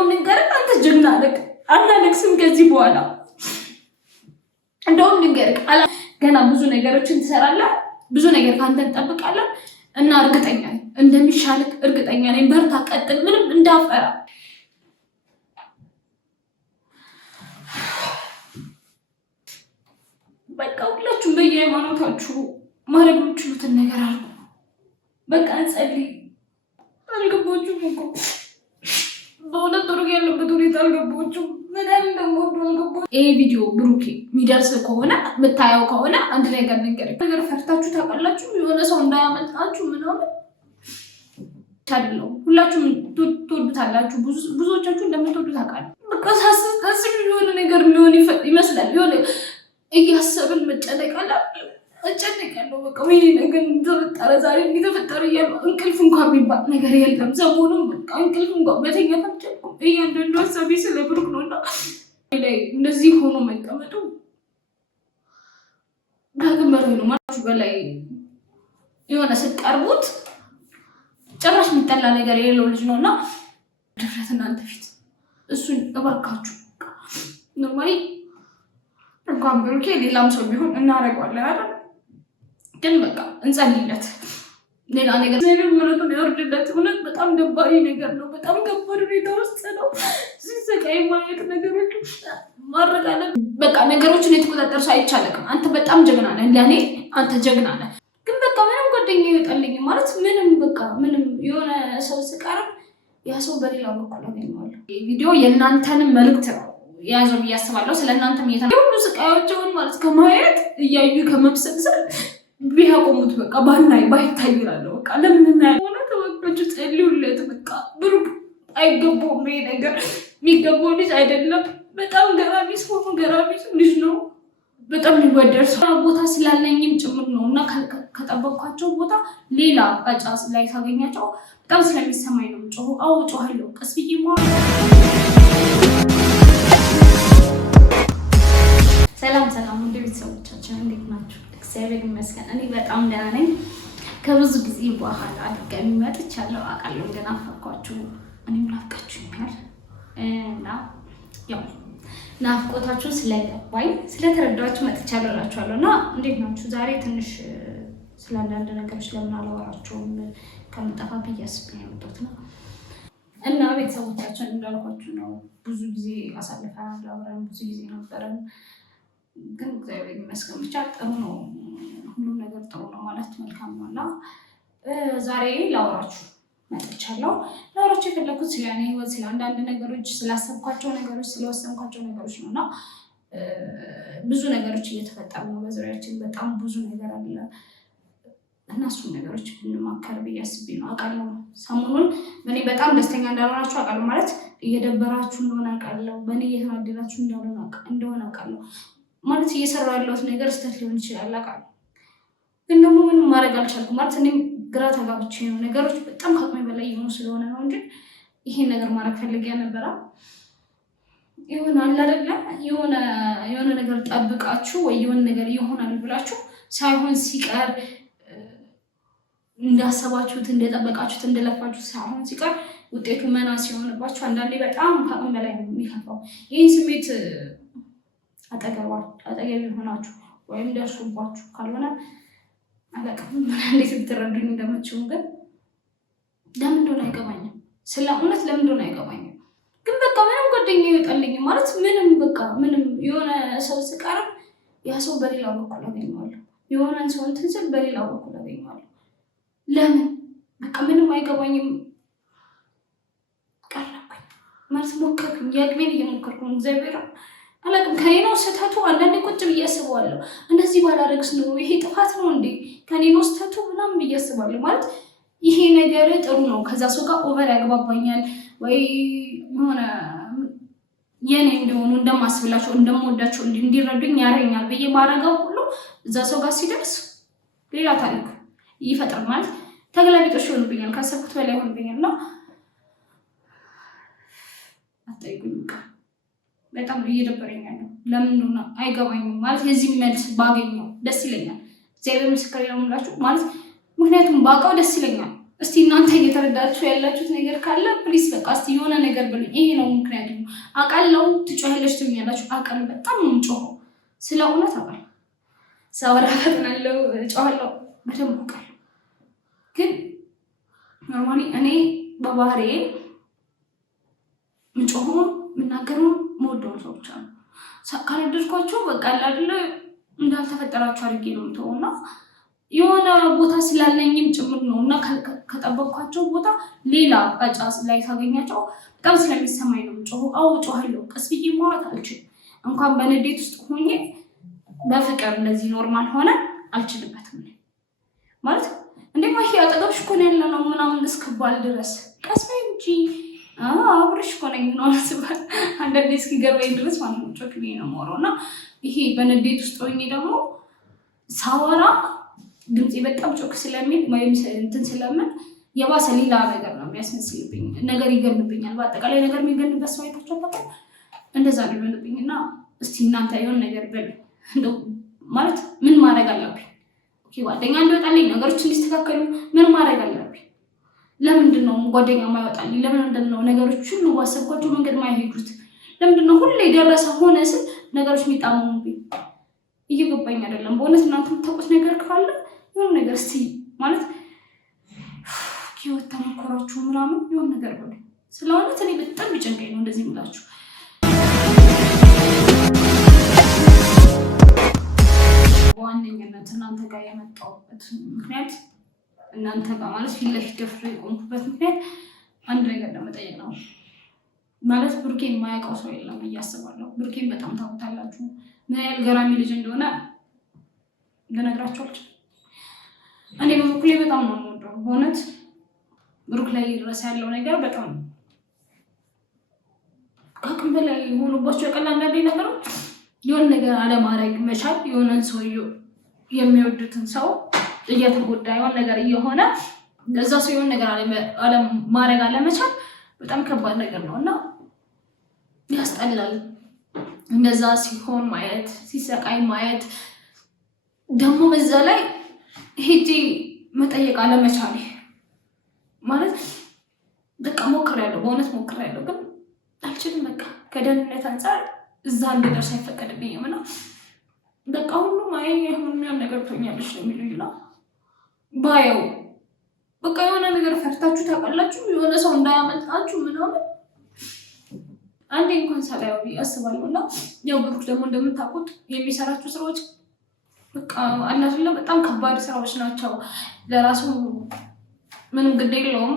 እንደውም ንገረን አንተ ጀግና ነህ አናለቅስም ከዚህ በኋላ እንደውም ንገረን ገና ብዙ ነገሮችን ትሰራለህ ብዙ ነገር ካንተ እንጠብቃለን እና እርግጠኛ ነኝ እንደሚሻልክ እርግጠኛ ነኝ በርታ ቀጥል ምንም እንዳፈራ በቃ ሁላችሁም በየሃይማኖታችሁ ማድረግ የምትችሉትን ነገር አድርጉ በቃ እንጸልይ አልገባችሁም እኮ በእውነት ጥሩ ያለበት ሁኔታ አልገባችሁም በጣም ደግሞ ይሄ ቪዲዮ ብሩኬ የሚደርስ ከሆነ የምታየው ከሆነ አንድ ነገር ፈርታችሁ ታውቃላችሁ የሆነ ሰው እንዳያመልጣችሁ ምናምን አይደለም ሁላችሁም ትወዱታላችሁ ብዙዎቻችሁ እንደምትወዱ ታውቃላችሁ በቃ ሳስብ የሆነ ነገር የሚሆን ይመስላል የሆነ እያሰብን እጨነቃለሁ በቃ ወይ ነገር ተፈጠረ ዛሬ ተፈጠረ እያሉ እንቅልፍ እንኳን የሚባል ነገር የለም ሰሞኑን በቃ እንቅልፍ እንኳን በተኛት አልቻልኩም እያንዳንዱ ሀሳቤ ስለ ብሩክ ነው እና እንደዚህ ሆኖ መቀመጡ ዳግም በላይ ነው ማለት በላይ የሆነ ስትቀርቡት ጭራሽ የሚጠላ ነገር የሌለው ልጅ ነው እና ድፍረት እናንተ ፊት እሱን እባካችሁ ኖርማሊ እንኳን ብሩኬ ሌላም ሰው ቢሆን እናደርገዋለን አይደል ግን በቃ እንጸልይለት ሌላ ነገር ምንም ይወርድለት እውነት በጣም ደባሪ ነገር ነው በጣም ከባድ ሁኔታ ውስጥ ነው ሲሰቃይ ማየት ነገሮች ማረጋለን በቃ ነገሮችን የተቆጣጠር ሰው አይቻልም አንተ በጣም ጀግና ነህ ለእኔ አንተ ጀግና ነህ ግን በቃ ምንም ጓደኛ ይወጣልኝ ማለት ምንም በቃ ምንም የሆነ ሰው ስቀርብ ያ ሰው በሌላ በኩል አገኘዋለሁ ቪዲዮ የእናንተንም መልዕክት ነው ያዘው ያስባለሁ ስለእናንተም ሁሉ ስቃዮችን ማለት ከማየት እያዩ ከመብሰልሰል ቢያቆሙት በቃ ባናይ ባይታይላለሁ በቃ ለምን እና ሆነ ተወቅቶች ጸልዩለት በቃ ብሩክ አይገባውም ይሄ ነገር የሚገባው ልጅ አይደለም በጣም ገራሚ ሰው ልጅ ነው በጣም የሚወደድ ሰው ቦታ ስላለኝም ጭምር ነው እና ከጠበቅኳቸው ቦታ ሌላ አቅጣጫ ላይ ሳገኛቸው በጣም ስለሚሰማኝ ነው ጮሃለሁ ቀስ ብዬ ሰላም ውድ ቤተሰቦቻችን እንዴት ናችሁ? እግዚአብሔር ይመስገን እኔ በጣም ደህና ነኝ። ከብዙ ጊዜ በኋላ ድጋሚ መጥቻለሁ። አውቃለሁ እንደናፈኳችሁ እኔም ናፍቃችሁኛል እና ያው ናፍቆታችሁ ስለገባኝ ስለተረዳችሁ መጥቻለሁ እላችኋለሁ እና እንዴት ናችሁ? ዛሬ ትንሽ ስለ አንዳንድ ነገሮች ለምን አላወራችሁም ከምጠፋ ብዬ አስቤ ነው የመጣሁት ነው እና ቤተሰቦቻችን እንዳልኳችሁ ነው ብዙ ጊዜ አሳልፈናል አብረን ብዙ ጊዜ ነበረን ግን እግዚአብሔር ይመስገን ብቻ ጥሩ ነው ሁሉም ነገር ጥሩ ነው ማለት መልካም ነው እና ዛሬ ላወራችሁ መጥቻለሁ ላወራችሁ የፈለኩት ስለ እኔ ህይወት ስለ አንዳንድ ነገሮች ስላሰብኳቸው ነገሮች ስለወሰንኳቸው ነገሮች ነው እና ብዙ ነገሮች እየተፈጠሩ ነው በዙሪያችን በጣም ብዙ ነገር አለ እና እሱን ነገሮች ብንማከር ብዬ አስቤ ነው አውቃለሁ ሰሞኑን በእኔ በጣም ደስተኛ እንዳልሆናችሁ አውቃለሁ ማለት እየደበራችሁ እንደሆነ አውቃለሁ በእኔ እየተናደዳችሁ እንደሆነ አውቃለሁ ማለት እየሰራሁ ያለሁት ነገር ስህተት ሊሆን ይችላል አውቃለሁ ግን ደግሞ ምንም ማድረግ አልቻልኩም ማለት እኔም ግራ ተጋብቼ ነው ነገሮች በጣም ከአቅሜ በላይ የሆኑ ስለሆነ ነው እንጂ ይሄን ነገር ማድረግ ፈልጌ ነበረ የሆነ አለ አይደለ የሆነ ነገር ጠብቃችሁ ወይ የሆነ ነገር ይሆናል ብላችሁ ሳይሆን ሲቀር እንዳሰባችሁት እንደጠበቃችሁት እንደለፋችሁት ሳይሆን ሲቀር ውጤቱ መና ሲሆንባችሁ አንዳንዴ በጣም ከአቅም በላይ ነው የሚከፋው ይህን ስሜት አጠገብ ሆናችሁ ወይም ደርሶባችሁ ካልሆነ አላውቅም እንዴት ብትረዱኝ እንደምትችሉ ግን ለምን እንደሆነ አይገባኝም ስለ እውነት ለምን እንደሆነ አይገባኝም ግን በቃ ምንም ጓደኛ ይወጣልኝ ማለት ምንም የሆነ ሰው ስቀርብ ያ ሰው በሌላ በኩል አገኘዋለሁ የሆነን ሰው እንትን ስል በሌላ በኩል አገኘዋለሁ ለምን በቃ ምንም አይገባኝም ቀረብኩኝ ማለት ሞከርኩኝ የአቅሜን እየሞከርኩ እግዚአብሔር አላውቅም ከኔ ነው ስህተቱ አንዳንዴ ቁጭ ብዬ አስባለሁ እንደዚህ ባላደርግስ ነው ይሄ ጥፋት ነው እንዴ ከኔ ነው ስህተቱ ምናምን ብዬ አስባለሁ ማለት ይሄ ነገር ጥሩ ነው ከዛ ሰው ጋር ኦቨር ያግባባኛል ወይ የሆነ የኔ እንደሆኑ እንደማስብላቸው እንደምወዳቸው እንዲረዱኝ ያረኛል ብዬ ማረጋው ሁሉ እዛ ሰው ጋር ሲደርስ ሌላ ታሪክ ይፈጥራል ማለት ተገላቢጦሽ ይሆንብኛል ካሰብኩት በላይ ይሆንብኛል ነው አትጠይቁኝ በጣም እየደበረኝ ነው ለምን እንደሆነ አይገባኝም ማለት የዚህ መልስ ባገኘው ደስ ይለኛል እግዚአብሔር ምስክሬ ነው የምላችሁ ማለት ምክንያቱም ባውቀው ደስ ይለኛል እስቲ እናንተ እየተረዳችሁ ያላችሁት ነገር ካለ ፕሊስ በቃ እስቲ የሆነ ነገር ብሉኝ። ይሄ ነው ምክንያቱ። አውቃለሁ ትጮያለሽ ትሉኛላችሁ። አውቃለሁ በጣም ነው የምጮኸው። ስለ እውነት አውቃለሁ። ሳወራ ፈጥናለሁ፣ እጮሃለሁ፣ በደንብ አውቃለሁ። ግን ኖርማሊ እኔ በባህሪዬ ምጮኸውን የምናገረውን የምወደውን ሰው ብቻ ነው። ካነደድኳቸው በቃ አይደለ እንዳልተፈጠራችሁ አድርጌ ነው የምተወው እና የሆነ ቦታ ስላለኝም ጭምር ነው እና ከጠበቅኳቸው ቦታ ሌላ አቅጣጫ ላይ ሳገኛቸው በጣም ስለሚሰማኝ ነው የምጮኸው። አዎ እጮሃለሁ። ቀስ ብዬ ማውራት አልችልም። እንኳን በንዴት ውስጥ ሆኜ በፍቅር እንደዚህ ኖርማል ሆነ አልችልበትም ማለት እንዴ ማሂ አጠገብሽ እኮ ነው ያለነው ምናምን እስክባል ድረስ ቀስ በይ እንጂ አብረሽ እኮ ነኝ ምናምን ስባል አንዳንዴ እስኪገባኝ ድረስ ማለት ነው ጮክ ብዬ ነው የማወራው እና ይሄ በንዴት ውስጥ ሆኜ ደግሞ ሳወራ ድምፄ በጣም ጮክ ስለሚል ወይም እንትን ስለምን የባሰ ሌላ ነገር ነው የሚያስመስልብኝ። ነገር ይገንብኛል። በአጠቃላይ ነገር የሚገንበት ሰው አይታችሁ አታውቁም? እንደዛ ነው የሚሆንብኝ እና እስቲ እናንተ የሆነ ነገር በሉ እንደው ማለት ምን ማድረግ አለብኝ? ኦኬ ጓደኛ እንዲወጣልኝ ነገሮች እንዲስተካከሉ ምን ማድረግ አለብኝ? ለምንድን ነው ጓደኛ ማይወጣልኝ? ለምንድን ነው ነገሮች ሁሉ ባሰብኳቸው መንገድ ማይሄዱት? ለምንድን ነው ሁሌ ደረሰ ሆነ ስል ነገሮች የሚጣመሙብኝ? እየገባኝ አይደለም። በእውነት እናንተ የምታውቁት ነገር ካለ የሆነ ነገር እስቲ ማለት ህይወት ተሞክሯችሁ ምናምን የሆነ ነገር በሉ። ስለ እውነት እኔ በጣም ቢጨንቀኝ ነው እንደዚህ የምላችሁ። በዋነኝነት እናንተ ጋር የመጣሁበት ምክንያት እናንተ ጋር ማለት ፊት ለፊት ደፍሬ የቆምኩበት ምክንያት አንድ ነገር ለመጠየቅ ነው። ማለት ብሩኬን የማያውቀው ሰው የለም ብዬ አስባለሁ። ብሩኬን በጣም ታውቁታላችሁ። ምን ያህል ገራሚ ልጅ እንደሆነ ልነግራችሁ አልችልም። እኔ በበኩሌ በጣም ነው የምወደው። በእውነት ብሩክ ላይ ድረስ ያለው ነገር በጣም ከአቅም በላይ ሆኖባቸው የቀላል ነገሮች የሆነ ነገር አለማድረግ መቻል፣ የሆነን ሰው የሚወዱትን ሰው እየተጎዳ የሆነ ነገር እየሆነ ለዛ ሰው የሆነ ነገር አለማድረግ አለመቻል በጣም ከባድ ነገር ነው እና ያስጠላል። እንደዛ ሲሆን ማየት፣ ሲሰቃይ ማየት፣ ደግሞ በዛ ላይ ሄጄ መጠየቅ አለመቻል ማለት በቃ ሞክሬያለሁ፣ በእውነት ሞክሬያለሁ፣ ግን አልችልም። በቃ ከደህንነት አንፃር እዛ እንድደርስ አይፈቀድልኝም እና በቃ ሁሉም አይ የሚሆን ነገር ትሆኛለሽ ነው የሚሉኝ እና ባየው በቃ የሆነ ነገር ፈርታችሁ ታውቃላችሁ፣ የሆነ ሰው እንዳያመልጣችሁ ምናምን አንዴ እንኳን ሳላየው አስባለሁ እና ያው ብሩክ ደግሞ እንደምታውቁት የሚሰራቸው ስራዎች በቃ አናትለ በጣም ከባድ ስራዎች ናቸው። ለራሱ ምንም ግድ የለውም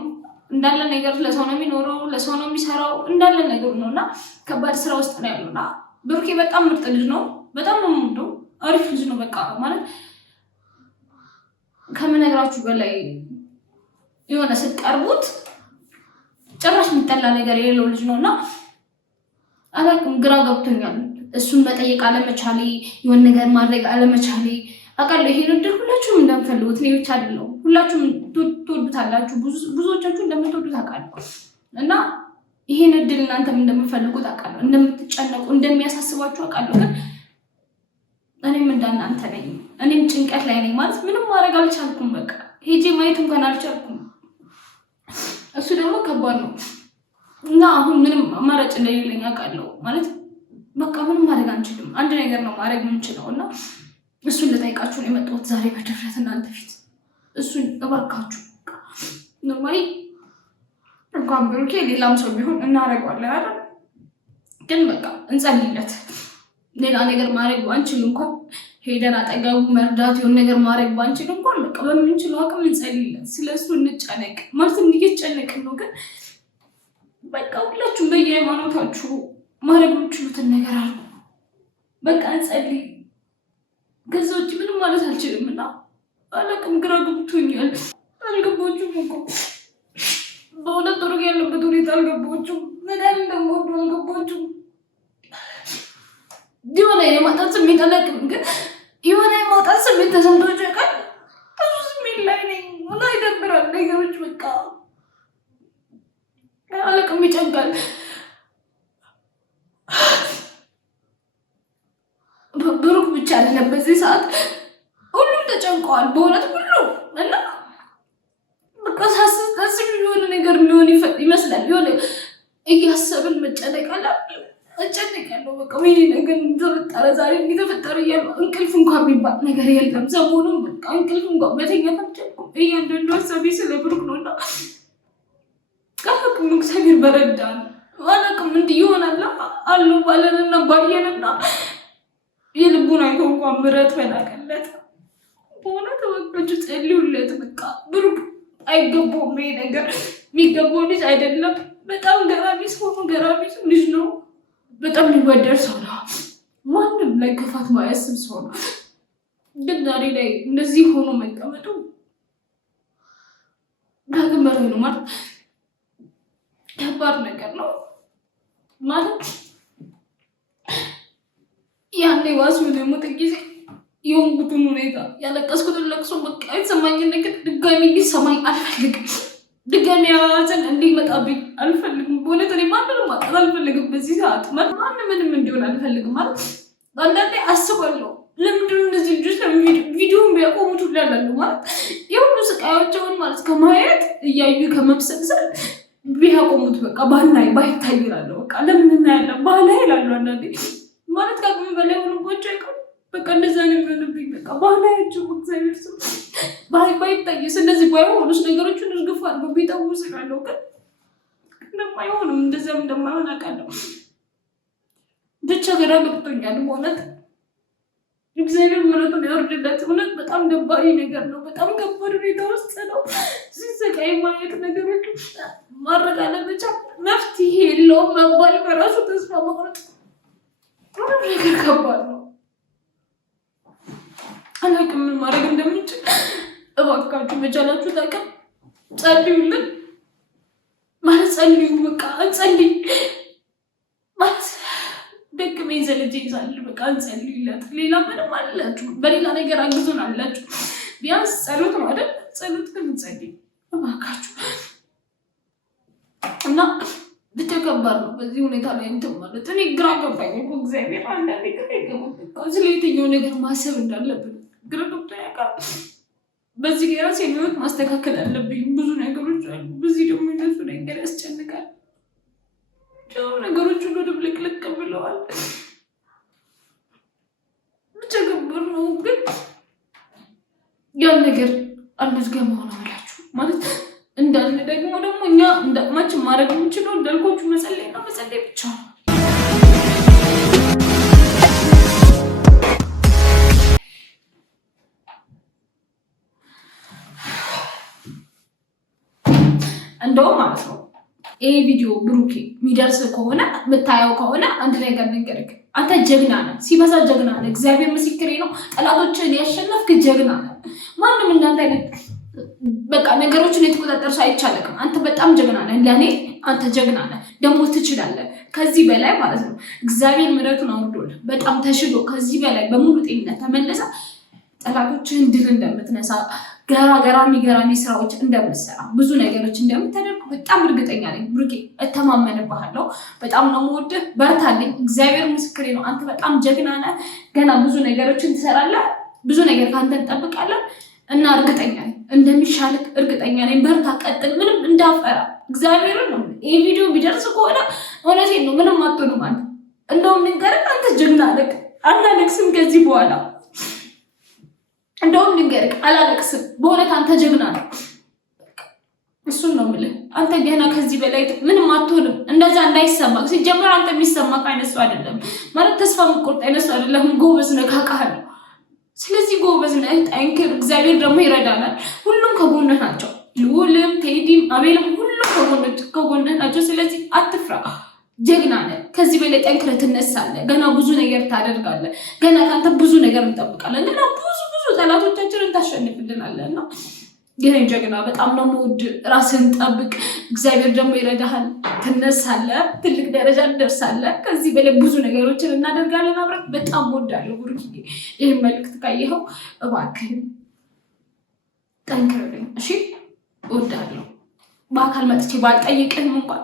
እንዳለ ነገር ለሰው ነው የሚኖረው፣ ለሰው ነው የሚሰራው እንዳለ ነገር ነው እና ከባድ ስራ ውስጥ ነው ያለው እና ብሩኬ በጣም ምርጥ ልጅ ነው። በጣም ነው የምወደው። አሪፍ ልጅ ነው። በቃ ማለት ከምነግራችሁ በላይ የሆነ ስትቀርቡት ጭራሽ የሚጠላ ነገር የሌለው ልጅ ነው እና አላውቅም፣ ግራ ገብቶኛል። እሱን መጠየቅ አለመቻሌ፣ የሆነ ነገር ማድረግ አለመቻሌ አውቃለሁ። ይሄን እድል ሁላችሁም እንደምፈልጉት እኔ ብቻ አይደለሁም፣ ሁላችሁም ትወዱታላችሁ። ብዙዎቻችሁ እንደምትወዱት አውቃለሁ እና ይሄን እድል እናንተም እንደምትፈልጉት አውቃለሁ፣ እንደምትጨነቁ እንደሚያሳስባችሁ አውቃለሁ። ግን እኔም እንዳናንተ ነኝ። እኔም ጭንቀት ላይ ነኝ። ማለት ምንም ማድረግ አልቻልኩም። በቃ ሄጄ ማየት እንኳን አልቻልኩም። እሱ ደግሞ ከባድ ነው እና አሁን ምንም አማራጭ እንደሌለኝ አውቃለሁ። ማለት በቃ ምንም ማድረግ አንችልም። አንድ ነገር ነው ማድረግ የምንችለው እና እሱን ልጠይቃችሁ ነው የመጣሁት ዛሬ በድፍረት እናንተ ፊት። እሱን እባካችሁ ኖርማሊ እንኳን ብሩኬ ሌላም ሰው ቢሆን እናደርገዋለን አይደል? ግን በቃ እንጸልይለት። ሌላ ነገር ማድረግ ባንችል እንኳን ሄደን አጠገቡ መርዳት የሆነ ነገር ማድረግ ባንችል እንኳን በቃ በምንችለው አቅም እንጸልይለት። ስለሱ እንጨነቅ ማለት እየተጨነቅን ነው። ግን በቃ ሁላችሁም በየሃይማኖታችሁ ማድረግ የምችሉትን ነገር አሉ። በቃ እንጸልይ። ከዛ ውጭ ምንም ማለት አልችልም እና አላውቅም። ግራ ገብቶኛል። አልገባችሁም እኮ በእውነት ጥሩ ያለበት ሁኔታ አልገባችሁም። መዳን እንደምወዱ አልገባችሁም። የሆነ የማጣት ስሜት አላውቅም፣ ግን የሆነ የማጣት ስሜት ተሰምቶች ያውቃል። ብዙ ስሜት ላይ ነኝ እና ይደብራል ነገሮች። በቃ አላውቅም፣ ይጨንቃል። ብሩክ ብቻ አይደለም በዚህ ሰዓት ሁሉም ተጨንቀዋል። በእውነት ሁሉም እና በቃ እያሰብን መጨነቃላ እጨነቃለሁ። በቃ ወይኔ ነገር ተፈጠረ ዛሬ ተፈጠረ እያሉ እንቅልፍ እንኳን የሚባል ነገር የለም። ሰሞኑን በቃ እንቅልፍ እንኳን መተኛት አልቻልኩም። እያንዳንዱ ሀሳቤ ስለ ብሩክ ነው እና ቃቅም እግዚአብሔር በረዳን አላቅም እንዲህ ይሆናል አሉ ባለንና ባየንና የልቡን አይቶ እንኳን ምሕረት በላቀለት በሆነ ተወቅቶች ጸልዩለት። በቃ ብሩክ አይገባውም። ይሄ ነገር የሚገባው ልጅ አይደለም። በጣም ገራሚ ሰው ነው። ገራሚ ልጅ ነው። በጣም የሚወደድ ሰው ነው። ማንም ላይ ክፋት ማያስብ ሰው ነው። ግን ዛሬ ላይ እንደዚህ ሆኖ መቀመጡ ዳግም በላይ ነው ማለት ከባድ ነገር ነው ማለት ያኔ ዋስ የሞተ ጊዜ የሆንኩትን ሁኔታ ያለቀስኩትን ለቅሶ በቃ የተሰማኝን ነገር ድጋሚ ሊሰማኝ አልፈልግም። ድጋሚ ያዘን እንዲመጣብኝ አልፈልግም። በእውነት እኔ ማንንም ማጣት አልፈልግም። በዚህ ሰዓት ማንም ምንም እንዲሆን አልፈልግም። ማለት አንዳንዴ አስባለሁ ለምንድነው እነዚህ ልጆች ቪዲዮን ቢያቆሙት ላላሉ ማለት የሁሉ ስቃያቸውን ማለት ከማየት እያዩ ከመብሰልሰል ቢያቆሙት በቃ ባናይ ባይታይ እላለሁ። በቃ ለምን እናያለን ባናይ እላለሁ። አንዳንዴ ማለት ከአቅሜ በላይ ሆኖባቸው አይቀርም። በቃ እንደዛ ነው የሚሆንብኝ። በቃ ባህላያቸው እግዚአብሔር ስም ባይታየስ እንደዚህ ባይሆኑስ ነገሮችን እርግፍ አድርጎ ቢጠው ስላለው ግን እንደማይሆንም እንደዚያም እንደማይሆን አውቃለሁ። ብቻ ገና ገብቶኛል። በእውነት እግዚአብሔር ምሕረቱን ያወርድለት። እውነት በጣም ደባሪ ነገር ነው። በጣም ከባድ ሁኔታ ውስጥ ነው ሲሰቃይ ማየት። ነገሮች ማድረግ አለመቻ መፍትሄ የለውም መባል በራሱ ተስፋ መቁረጥ ነገር ከባድ ነው። አላውቅም ምን ማድረግ እንደምንችል። እባካችሁ በቻላችሁ ታውቃ ጸልዩልን ማለት ጸልዩ። በቃ እንጸልይ ማለት ደክመኝ ዘለጀ ይዛል። በቃ እንጸልይለት። ሌላ ምንም አላችሁ፣ በሌላ ነገር አግዙን አላችሁ። ቢያንስ ጸሎት ነው አይደል? ጸሎት ግን እንጸልይ እባካችሁ። እና ብቻ ከባድ ነው በዚህ ሁኔታ ላይ እንትን ማለት። እኔ ግራ ገባኝ እኮ እግዚአብሔር አንዳንዴ ግራ ይገባል። ስለ የትኛው ነገር ማሰብ እንዳለብን ግራ ገብቶ ያውቃል። በዚህ የራሴን ህይወት ማስተካከል አለብኝ። ብዙ ነገሮች አሉ። በዚህ ደግሞ እነሱ ነገር ያስጨንቃል። ነገሮች ሁሉ ድብልቅልቅ ብለዋል። ብቻ ገበር ነው። ግን ያን ነገር አልመዝገብ ሆነ ብላችሁ ማለት እንዳለ ደግሞ እኛ እንደማችን ማድረግ የምንችለው እንዳልኮቹ መጸለይ እና መጸለይ ብቻ ነው። እንደውም ማለት ነው ይሄ ቪዲዮ ብሩኬ የሚደርስ ከሆነ የምታየው ከሆነ አንድ ነገር ንገርክ። አንተ ጀግና ነህ፣ ሲበዛ ጀግና ነህ። እግዚአብሔር ምስክሬ ነው። ጠላቶችን ያሸነፍክ ጀግና ነህ። ማንም እናንተ አይነት በቃ ነገሮችን የተቆጣጠር ሰው አይቻልም። አንተ በጣም ጀግና ነህ። ለእኔ አንተ ጀግና ነህ፣ ደግሞ ትችላለህ። ከዚህ በላይ ማለት ነው እግዚአብሔር ምሕረቱን አውርዶልህ በጣም ተሽሎ ከዚህ በላይ በሙሉ ጤንነት ተመለሰ ጠላቶችን ድል እንደምትነሳ ገራሚ ስራዎች እንደምትሰራ ብዙ ነገሮች እንደምታደርግ በጣም እርግጠኛ ነኝ። ብሩኬ እተማመንብሃለሁ። በጣም ነው የምወድህ። በርታልኝ። እግዚአብሔር ምስክሬ ነው። አንተ በጣም ጀግና ነህ። ገና ብዙ ነገሮችን ትሰራለህ። ብዙ ነገር ከአንተ እንጠብቃለን እና እርግጠኛ ነኝ እንደሚሻልክ እርግጠኛ ነኝ። በርታ፣ ቀጥል። ምንም እንዳፈራ እግዚአብሔርን ነው። ይህ ቪዲዮ ቢደርስ ከሆነ እውነቴን ነው ምንም አትሆንም። አንተ እንደውም ንገርህ፣ አንተ ጀግና ነህ። አላለቅስም ከዚህ በኋላ እንደውም ንገርህ፣ አላለቅስም። በእውነት አንተ ጀግና ነህ። እሱን ነው የምልህ። አንተ ገና ከዚህ በላይ ምንም አትሆንም። እንደዛ እንዳይሰማህ። ሲጀመር አንተ የሚሰማህ አይነት ሰው አይደለም ማለት ተስፋ የምትቆርጥ አይነት ሰው አይደለም። ጎበዝ ነህ፣ አውቃለሁ። ስለዚህ ጎበዝ ነህ፣ ጠንክር። እግዚአብሔር ደግሞ ይረዳናል። ሁሉም ከጎንህ ናቸው። ልዑልም፣ ቴዲም፣ አቤልም ሁሉም ከጎንህ ናቸው። ስለዚህ አትፍራ፣ ጀግና ነህ። ከዚህ በላይ ጠንክረህ ትነሳለህ። ገና ብዙ ነገር ታደርጋለህ። ገና ከአንተ ብዙ ነገር እንጠብቃለን። ገና ብዙ ጠላቶቻችንን ታሸንፍልናለህ እና ይህን ጀግና በጣም ነው የምወድህ። ራስህን ጠብቅ። እግዚአብሔር ደግሞ ይረዳሃል። ትነሳለህ፣ ትልቅ ደረጃ ትደርሳለህ። ከዚህ በላይ ብዙ ነገሮችን እናደርጋለን አብረን። በጣም እወዳለሁ ብሩክዬ። ይህን መልዕክት ካየኸው እባክህን ጠንክርልኝ እሺ። እወዳለሁ። በአካል መጥቼ ባልጠይቅህም እንኳን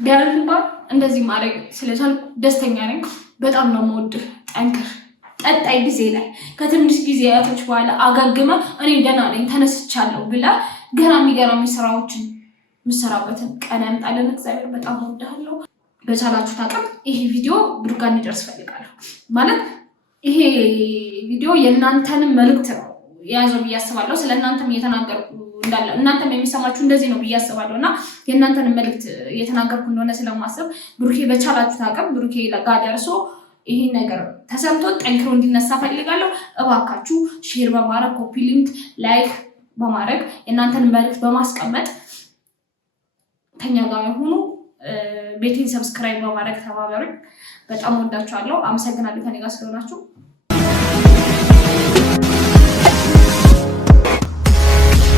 ቢያንስ እንኳን እንደዚህ ማድረግ ስለቻልኩ ደስተኛ ነኝ። በጣም ነው የምወድህ። ጠንክር። ቀጣይ ጊዜ ላይ ከትንሽ ጊዜያቶች በኋላ አጋግመ እኔ ደህና ነኝ ተነስቻለሁ ብላ ገራሚ ስራዎችን ምሰራበትን ቀን ያምጣልን እግዚአብሔር። በጣም ወዳለሁ። በቻላችሁ ታቀም ይሄ ቪዲዮ ብሩክ ጋር እንዲደርስ ፈልጋለሁ። ማለት ይሄ ቪዲዮ የእናንተንም መልእክት ነው የያዘው ብዬ አስባለሁ። ስለ እናንተም እየተናገርኩ እንዳለ እናንተም የሚሰማችሁ እንደዚህ ነው ብዬ አስባለሁ እና የእናንተንም መልእክት እየተናገርኩ እንደሆነ ስለማስብ ብሩኬ በቻላችሁ ታቀም ብሩኬ ጋር ደርሶ ይሄ ነገር ተሰምቶ ጠንክሮ እንዲነሳ ፈልጋለሁ። እባካችሁ ሼር በማድረግ ኮፒ ሊንክ ላይክ በማድረግ የእናንተን መልእክት በማስቀመጥ ከኛ ጋር የሆኑ ቤቴን ሰብስክራይብ በማድረግ ተባበሩኝ። በጣም ወዳችኋለሁ። አመሰግናለሁ ከኔ ጋር ስለሆናችሁ።